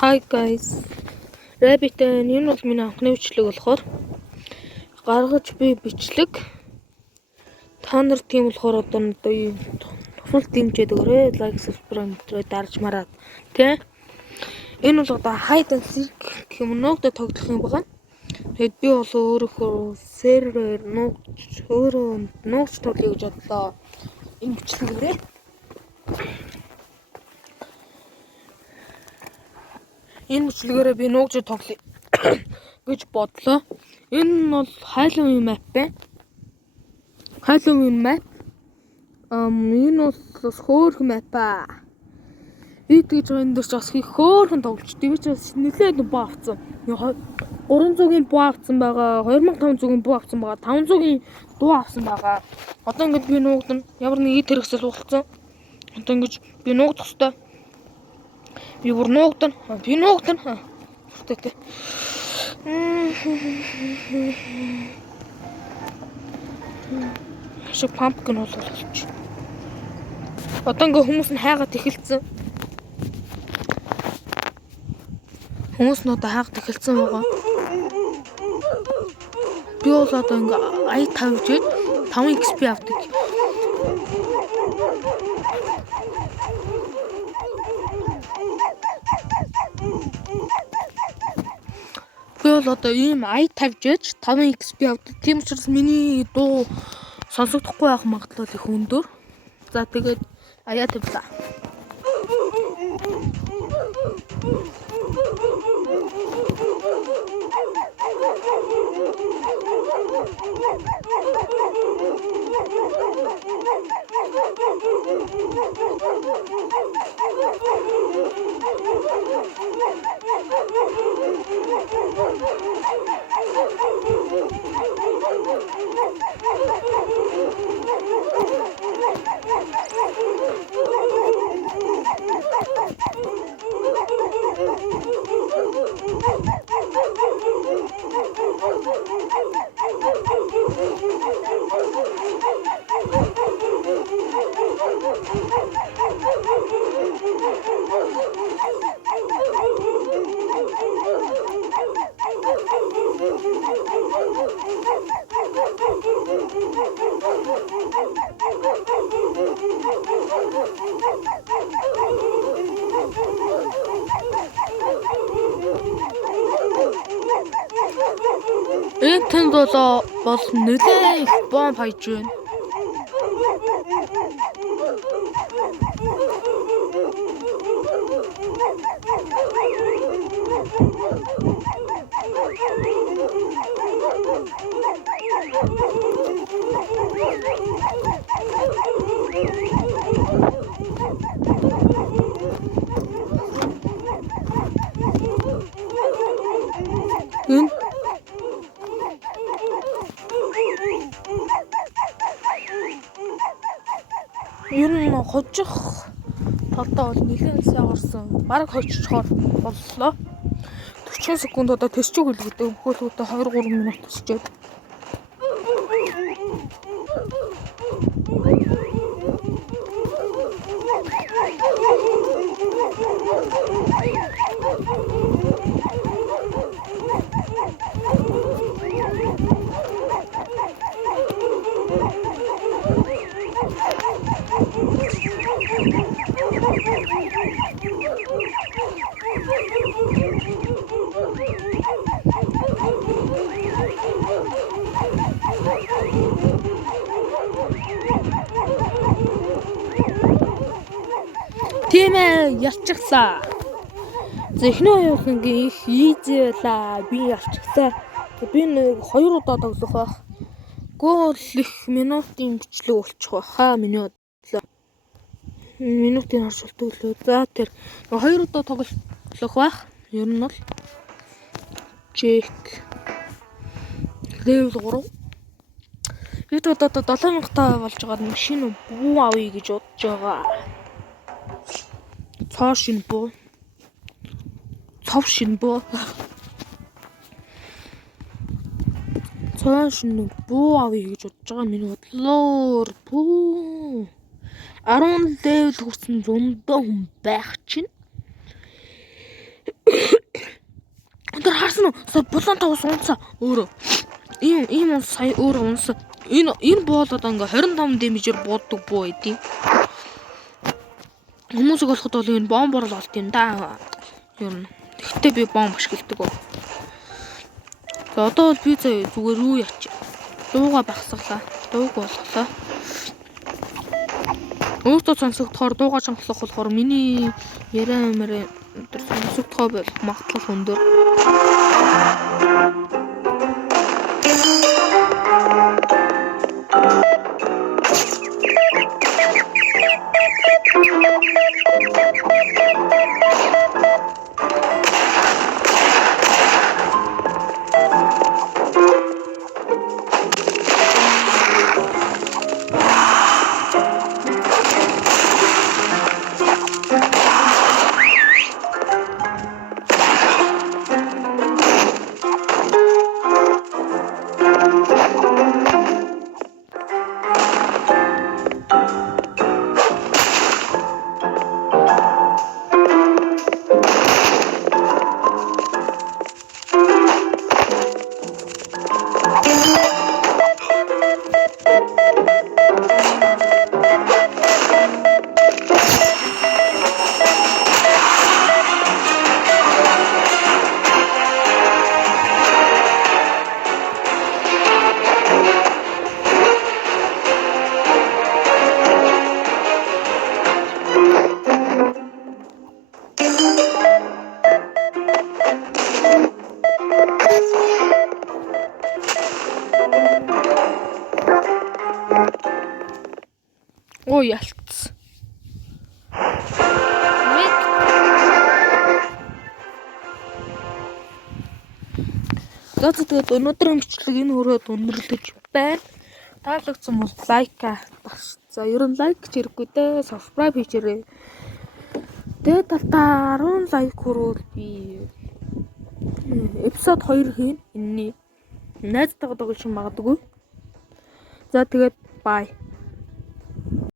Hi guys. Rabbit энэ бол миний анхны бичлэг болохоор гаргаж би бичлэг та нар тийм болохоор одоо юу тусал дэмжээд өгөөрэй. Лайк, subscribe дарж мараад тий. Энэ бол одоо hide and seek гэх юм нуугдад тоглох юм байна. Тэгэд би бол өөрөөхөө серверээр нуугч тоглоё гэж бодлоо. Энэ бичлэгээрээ энэ бичлэгээрээ би нуугч тоглоё гэж бодлоо. Энэ нь бол Halloween map байна. Halloween map. Энэ бол бас хөөрхөн map аа. Би тэгж энэ дөр ч бас хөөрхөн тоглож. Би ч бас нэлээд боо авцсан. 300-ийн боо авцсан байгаа. 2500-ийн боо авцсан байгаа. 500-ийн дуу авсан байгаа. Одоо ингэж би нуугдана. Ямар нэг ид хэрэгсэл болцсон. Одоо ингэж би нуугдах хэвээр. Би бүр нуугдана. Би нуугдана. Хүртээтэй. Шиг pumpkin бол болчих. Одоо ингээ хүмүүс нь хайгаад эхэлсэн. Хүмүүс нь одоо хайгаад эхэлсэн байгаа. Би бол одоо ингээ ая тавьжээд 5 XP авдаг. Би бол одоо ийм ая тавьжээж 5 XP авдаг. Тийм учраас миний дуу сонсогдохгүй байх магадлал их өндөр. За тэгээд аяа тавьлаа. Энтэнд бол нэлээд их бомб хайж байна. Ер нь хожих талдаа бол нэлээд сайн орсон. Бараг хожчихоор боллоо. 40 секунд одоо тэсчиг үлгдэг. Хөлгөдөө 2-3 минут тэсчээд. Тийм ээ, ялчихлаа. За эхний хоёрын их easy байлаа. Би ялчихлаа. Би нэг 2 удаа тоглох байх. Гол их минутын бичлэг болчих байхаа миний бодлоо. Минутын харшилт өглөө. За тэр 2 удаа тоглох байх. Ер нь бол check level 3. Бид одоо 7000 таа болж байгаа машин бүү авъя гэж бодож байгаа. Цоо шин буу. Цов шин буу. Цоо шин буу авъя гэж бодож байгаа миний бодлоор бүү. 10 level хүрсэн зөндөө хүн байх чинь. өндөр харсан уу? Сая булан тавс унцаа өөрөө. Ийм унс сая өөрөө унс. Энэ боол одоо ингээ 25 дэмжээр бууддаг буу эдийн. Хүмүүсийг болоход бол энэ бомбор л болт юм да. Ер нь. Тэгтээ би бомб ашигладаг гоо. За одоо бол би зүгээр юу яач. Дууга багсглаа. Дууг болголоо. Өөртөө сонсогдохоор дуугаа сонслох болохоор миний яриа мэрэ өндөр сонсогдохоо бол магадлал өндөр. Ой ялцсан. За тэгээд өнөөдрийн бичлэг энэ хүрээд өндөрлөж байна. Таалагдсан бол лайка бас. За ер нь лайк гэж хэрэггүй дээ. Subscribe хийжээрэй. Тэгээд талдаа 10 лайк хүрвэл би эпизод 2 хийн. Энэний найзтайгаа тоглож магадгүй. За тэгээд бай.